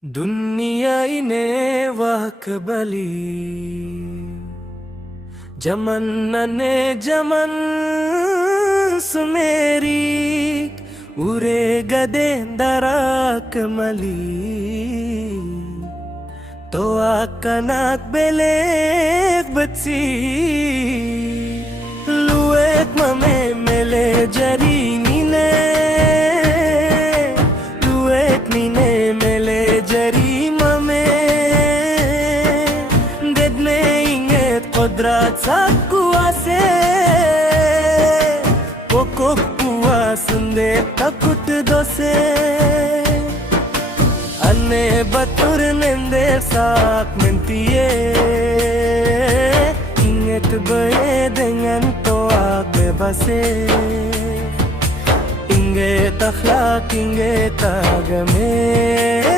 Dunia ini wakbali Zaman nane zaman sumeri Ure gade darak mali To akanak belek batsi Luek mame mele jari nine Luek nine mele jari mame Dedne inget kodrat sak kuase Kokok puasunde takut dose Anne batur nende sak mentie Inget bae dengan toak bebase Inget akhlak inget agame